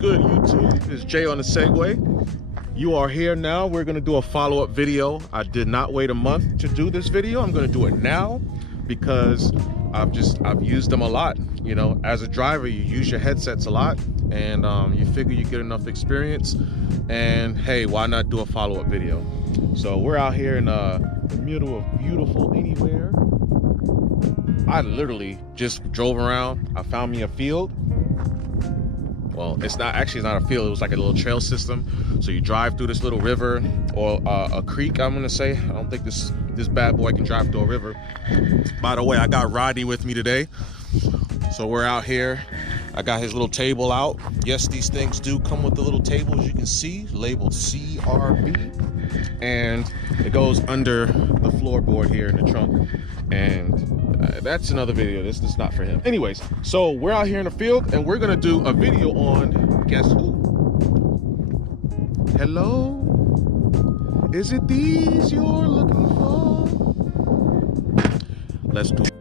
good, YouTube? It's Jay on the Segway. You are here now. We're gonna do a follow-up video. I did not wait a month to do this video. I'm gonna do it now because I've used them a lot. You know, as a driver, you use your headsets a lot, and you figure you get enough experience, and hey, why not do a follow-up video? So we're out here in the middle of beautiful anywhere. I literally just drove around. I found me a field. Well, it's not a field. It was like a little trail system. So you drive through this little river or a creek, I'm gonna say. I don't think this bad boy can drive through a river. By the way, I got Rodney with me today. So we're out here. I got his little table out. Yes, these things do come with the little table, as you can see, labeled CRB. And it goes under the floorboard here in the trunk. And that's another video. This is not for him. Anyways, so we're out here in the field and we're gonna do a video on, guess who? Hello? Is it these you're looking for? Let's do it.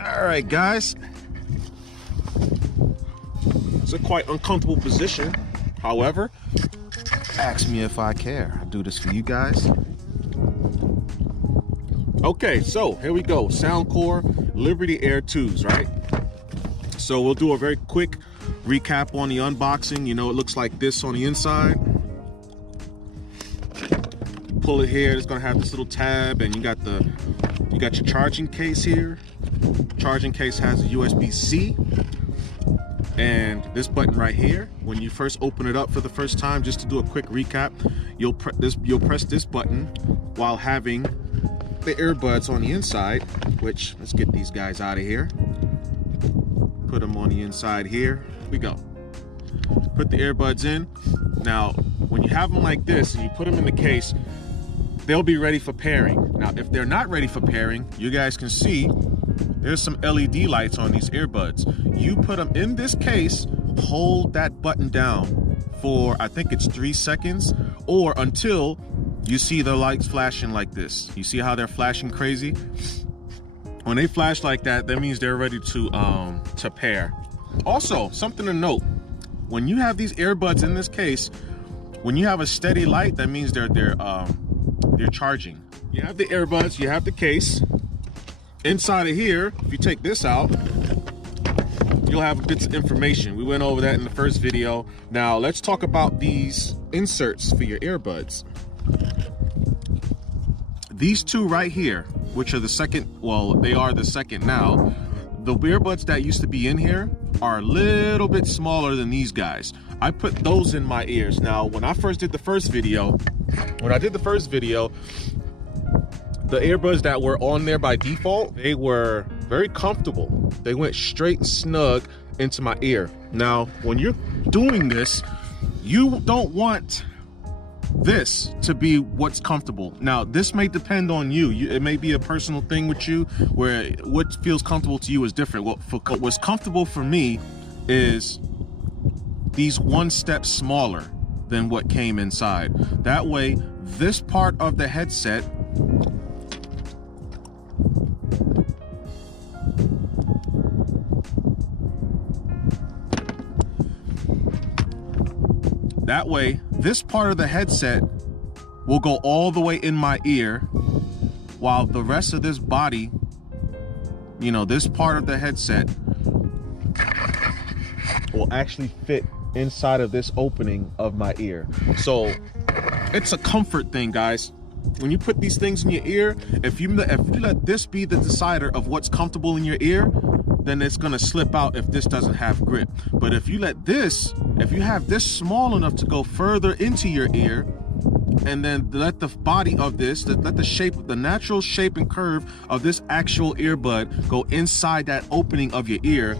All right, guys. It's a quite uncomfortable position. However, ask me if I care. I do this for you guys. Okay, so here we go. Soundcore Liberty Air 2s, right? So we'll do a very quick recap on the unboxing. You know, it looks like this on the inside. Pull it here, it's gonna have this little tab, and you got your charging case here. Charging case has a USB-C. And this button right here, when you first open it up for the first time, just to do a quick recap, you'll press this button while having the earbuds on the inside, which, let's get these guys out of here. Put them on the inside here. Here we go. Put the earbuds in. Now, when you have them like this and you put them in the case, they'll be ready for pairing. Now, if they're not ready for pairing, you guys can see there's some LED lights on these earbuds. You put them in this case, hold that button down for, I think it's 3 seconds, or until you see the lights flashing like this. You see how they're flashing crazy? When they flash like that, that means they're ready to pair. Also, something to note, when you have these earbuds in this case, when you have a steady light, that means they're charging. You have the earbuds, you have the case. Inside of here, if you take this out, you'll have bits of information. We went over that in the first video. Now let's talk about these inserts for your earbuds. These two right here, which are the second, well, they are the second now. The earbuds that used to be in here are a little bit smaller than these guys. I put those in my ears. Now, when I did the first video, the earbuds that were on there by default, they were very comfortable. They went straight and snug into my ear. Now, when you're doing this, you don't want this to be what's comfortable. Now, this may depend on you. It may be a personal thing with you where what feels comfortable to you is different. What's comfortable for me is these one step smaller than what came inside. That way, this part of the headset this part of the headset will go all the way in my ear, while the rest of this body, you know, this part of the headset will actually fit inside of this opening of my ear. So it's a comfort thing, guys. When you put these things in your ear, if you let this be the decider of what's comfortable in your ear, then it's gonna slip out if this doesn't have grip. But if you have this small enough to go further into your ear, and then let the body of this, let the natural shape and curve of this actual earbud go inside that opening of your ear,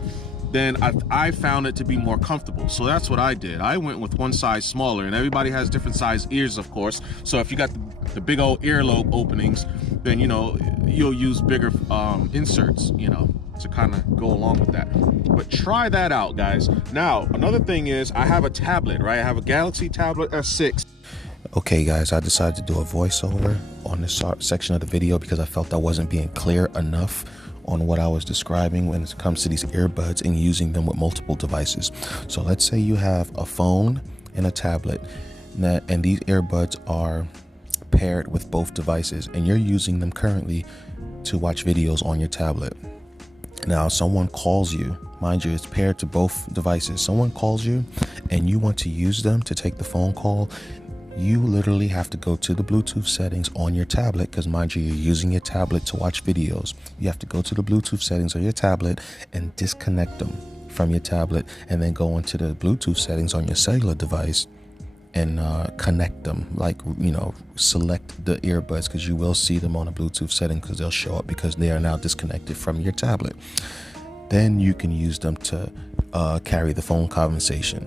then I found it to be more comfortable. So that's what I did. I went with one size smaller, and everybody has different size ears, of course. So if you got the big old earlobe openings, then, you know, you'll use bigger inserts, you know, to kind of go along with that. But try that out, guys. Now, another thing is I have a tablet, right? I have a Galaxy Tablet S6. Okay, guys, I decided to do a voiceover on this section of the video because I felt I wasn't being clear enough on what I was describing when it comes to these earbuds and using them with multiple devices. So let's say you have a phone and a tablet, and these earbuds are paired with both devices, and you're using them currently to watch videos on your tablet. Now someone calls you, mind you, it's paired to both devices. Someone calls you and you want to use them to take the phone call. You literally have to go to the Bluetooth settings on your tablet, because mind you, you're using your tablet to watch videos. You have to go to the Bluetooth settings of your tablet and disconnect them from your tablet, and then go into the Bluetooth settings on your cellular device and connect them, like, select the earbuds, because you will see them on a Bluetooth setting, because they'll show up because they are now disconnected from your tablet. Then you can use them to carry the phone conversation.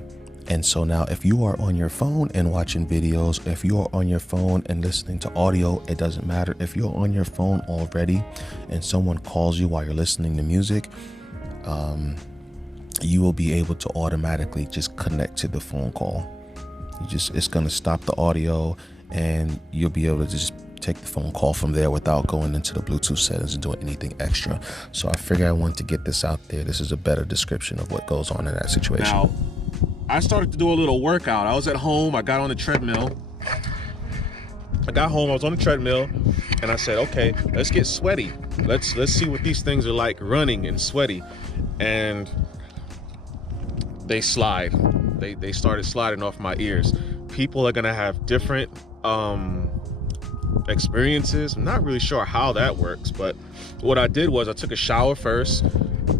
And so now if you are on your phone and watching videos, if you are on your phone and listening to audio, it doesn't matter. If you're on your phone already and someone calls you while you're listening to music, you will be able to automatically just connect to the phone call. It's going to stop the audio, and you'll be able to just take the phone call from there without going into the Bluetooth settings and doing anything extra. So I figured I wanted to get this out there. This is a better description of what goes on in that situation. Now, I started to do a little workout. I was at home. I got on the treadmill. I got home. I was on the treadmill, and I said, "Okay, let's get sweaty. Let's see what these things are like running and sweaty." And they slide. They started sliding off my ears. People are gonna have different experiences. I'm not really sure how that works, but what I did was I took a shower first,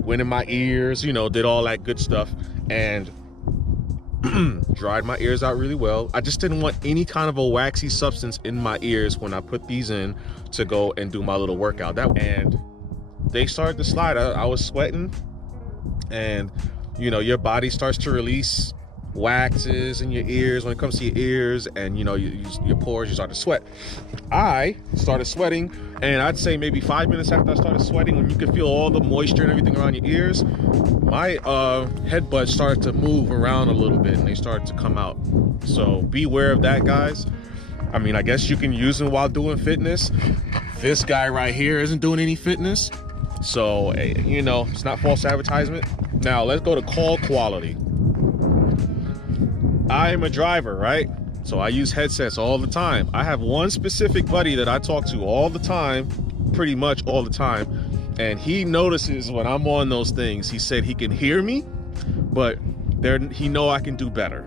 went in my ears, did all that good stuff, and dried my ears out really well. I just didn't want any kind of a waxy substance in my ears when I put these in to go and do my little workout. And they started to slide. I was sweating, and your body starts to release waxes in your ears when it comes to your ears, and your pores, you start to sweat. I started sweating, and I'd say maybe 5 minutes after I started sweating, when you could feel all the moisture and everything around your ears, my headbuds started to move around a little bit, and they started to come out. So beware of that, guys. I mean, I guess you can use them while doing fitness. This guy right here isn't doing any fitness, so it's not false advertisement. Now let's go to call quality. I am a driver, right? So I use headsets all the time. I have one specific buddy that I talk to all the time, pretty much all the time, and he notices when I'm on those things. He said he can hear me, but he know I can do better.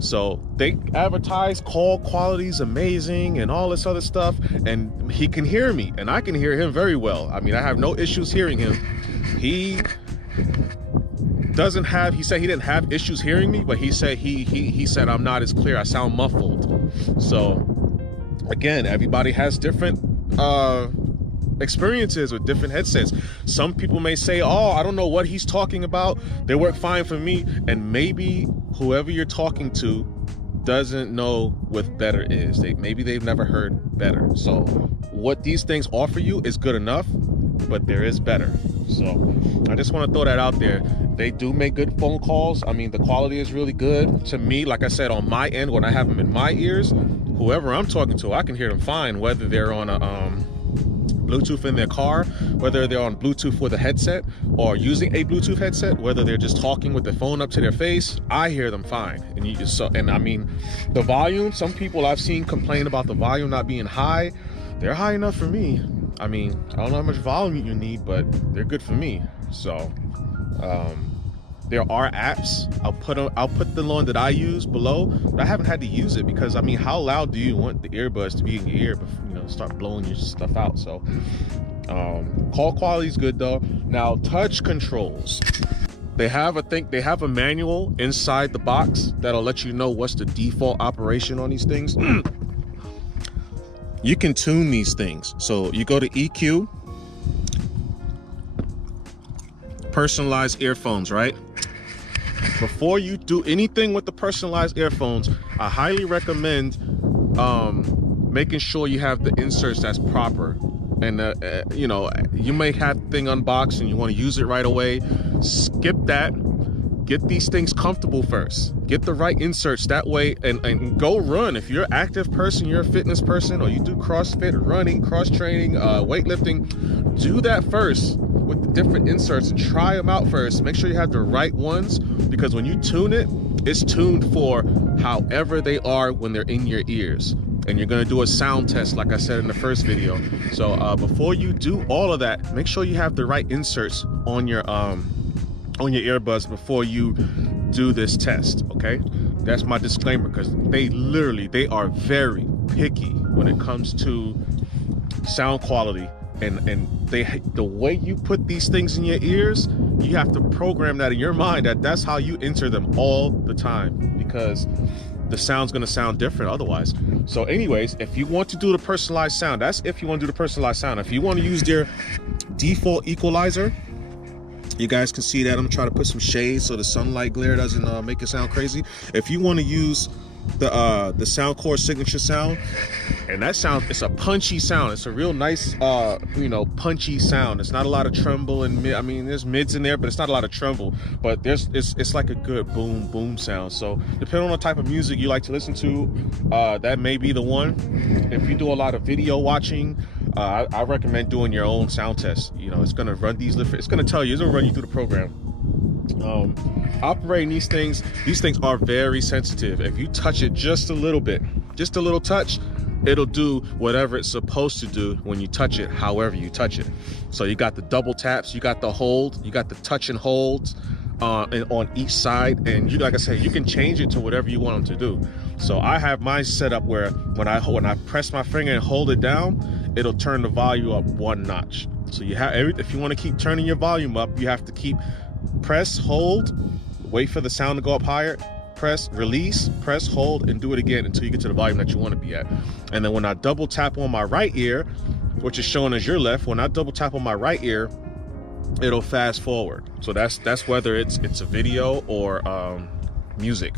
So they advertise call quality is amazing and all this other stuff, and he can hear me, and I can hear him very well. I mean, I have no issues hearing him. He said he didn't have issues hearing me, but he said he said I'm not as clear, I sound muffled. So again, everybody has different experiences with different headsets. Some people may say, "Oh, I don't know what he's talking about, they work fine for me," and maybe whoever you're talking to doesn't know what better is. Maybe they've never heard better. So what these things offer you is good enough, but there is better. So I just want to throw that out there. They do make good phone calls. I mean, the quality is really good. To me, like I said, on my end, when I have them in my ears, whoever I'm talking to, I can hear them fine, whether they're on a Bluetooth in their car, whether they're on Bluetooth with a headset or using a Bluetooth headset, whether they're just talking with the phone up to their face, I hear them fine. And I mean, the volume, some people I've seen complain about the volume not being high. They're high enough for me. I mean, I don't know how much volume you need, but they're good for me. So there are apps. I'll put the one that I use below, but I haven't had to use it because, I mean, how loud do you want the earbuds to be in your ear before, start blowing your stuff out? So call quality is good though. Now, touch controls. They have a manual inside the box that'll let you know what's the default operation on these things. You can tune these things. So you go to EQ, personalized earphones, right? Before you do anything with the personalized earphones, I highly recommend making sure you have the inserts that's proper. And you may have the thing unboxed and you want to use it right away. Skip that. Get these things comfortable first. Get the right inserts that way, and go run. If you're an active person, you're a fitness person, or you do CrossFit, running, cross training, weightlifting, do that first. with the different inserts and try them out first. Make sure you have the right ones, because when you tune it, it's tuned for however they are when they're in your ears. And you're gonna do a sound test, like I said in the first video. So before you do all of that, make sure you have the right inserts on your earbuds before you do this test, okay? That's my disclaimer, because they are very picky when it comes to sound quality. And the way you put these things in your ears, you have to program that in your mind that's how you enter them all the time, because the sound's gonna sound different otherwise. So anyways, if you want to do the personalized sound, that's if you want to do the personalized sound. If you want to use their default equalizer, you guys can see that I'm trying to put some shades so the sunlight glare doesn't make it sound crazy. If you want to use the Soundcore signature sound, and that sound, it's a punchy sound. It's a real nice you know, punchy sound. It's not a lot of tremble and mid. I mean, there's mids in there, but it's not a lot of tremble. But it's like a good boom sound. So depending on the type of music you like to listen to, that may be the one. If you do a lot of video watching, I recommend doing your own sound test. You know, it's gonna run it's gonna tell you, it's gonna run you through the program. Operating these things are very sensitive. If you touch it just a little bit, just a little touch, it'll do whatever it's supposed to do when you touch it, however you touch it. So you got the double taps, you got the hold, you got the touch and holds on each side, and you, like I said, you can change it to whatever you want them to do. So I have mine set up where when I press my finger and hold it down, it'll turn the volume up one notch. So you have if you want to keep turning your volume up, you have to keep press, hold, wait for the sound to go up higher, press, release, press, hold, and do it again until you get to the volume that you want to be at. And then when I double tap on my right ear, which is shown as your left, when I double tap on my right ear, it'll fast forward. So that's whether it's a video or music.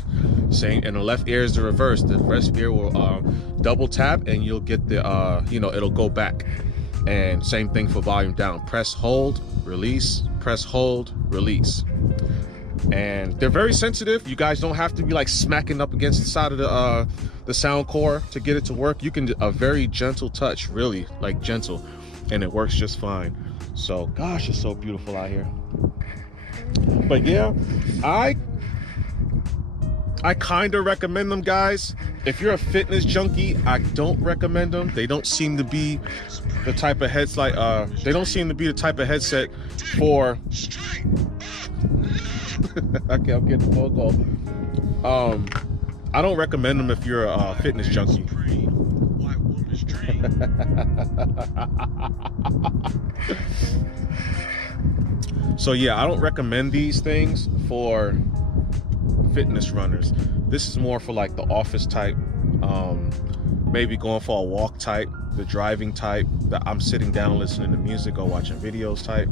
Same, and the left ear is the reverse. The left ear will double tap and you'll get the you know, it'll go back. And same thing for volume down. Press, hold, release, press, hold, release. And they're very sensitive. You guys don't have to be like smacking up against the side of the Soundcore to get it to work. You can do a very gentle touch, really like gentle, and it works just fine. So gosh, it's so beautiful out here. But yeah, I kind of recommend them, guys. If you're a fitness junkie, I don't recommend them. They don't seem to be the type of headset for okay, I'm getting a phone call. I don't recommend them if you're a fitness junkie. So yeah, I don't recommend these things for fitness runners. This is more for like the office type, maybe going for a walk type, the driving type, that I'm sitting down listening to music or watching videos type.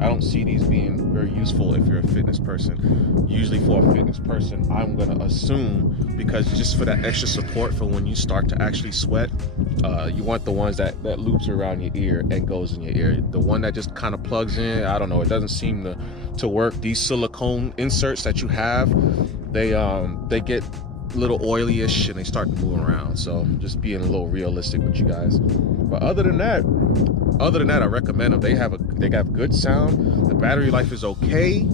I don't see these being very useful if you're a fitness person. Usually for a fitness person, I'm gonna assume, because just for that extra support for when you start to actually sweat, you want the ones that loops around your ear and goes in your ear. The one that just kind of plugs in, I don't know, it doesn't seem to work. These silicone inserts that you have, they get a little oily-ish and they start to move around. So just being a little realistic with you guys. But other than that, I recommend them. They have good sound. The battery life is okay.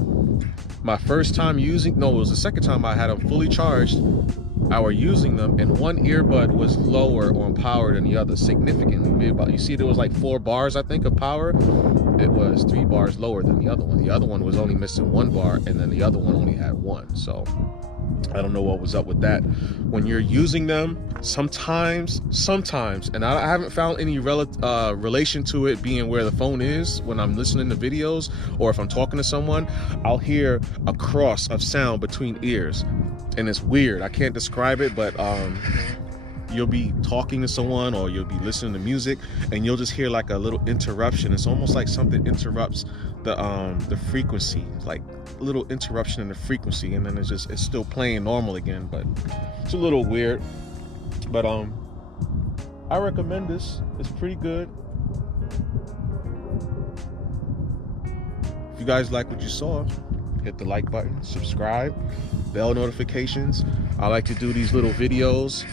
My first time it was the second time I had them fully charged. I were using them, and one earbud was lower on power than the other, significantly. You see, there was like 4 bars, I think, of power. It was 3 bars lower than the other one. The other one was only missing 1 bar, and then the other one only had 1. So I don't know what was up with that. When you're using them, sometimes, and I haven't found any relation to it being where the phone is when I'm listening to videos, or if I'm talking to someone, I'll hear a cross of sound between ears. And it's weird. I can't describe it, but you'll be talking to someone or you'll be listening to music and you'll just hear like a little interruption. It's almost like something interrupts the frequency, like a little interruption in the frequency, and then it's still playing normal again, but it's a little weird. But I recommend this. It's pretty good. If you guys like what you saw, hit the like button, subscribe, bell notifications. I like to do these little videos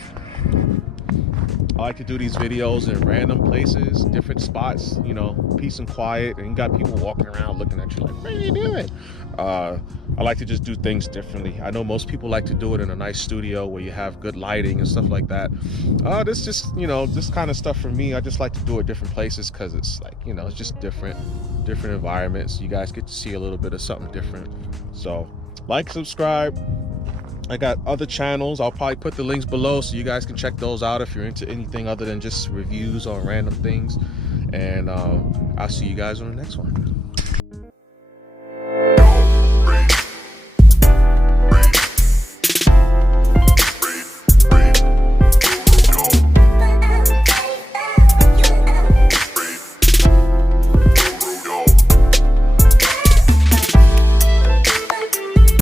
I like to do these videos in random places, different spots, you know, peace and quiet, and you got people walking around looking at you like, what are you doing? I like to just do things differently. I know most people like to do it in a nice studio where you have good lighting and stuff like that. This just, you know, this kind of stuff for me, I just like to do it different places because it's like, you know, it's just different environments. You guys get to see a little bit of something different. So like, subscribe. I got other channels. I'll probably put the links below so you guys can check those out if you're into anything other than just reviews on random things. And I'll see you guys on the next one.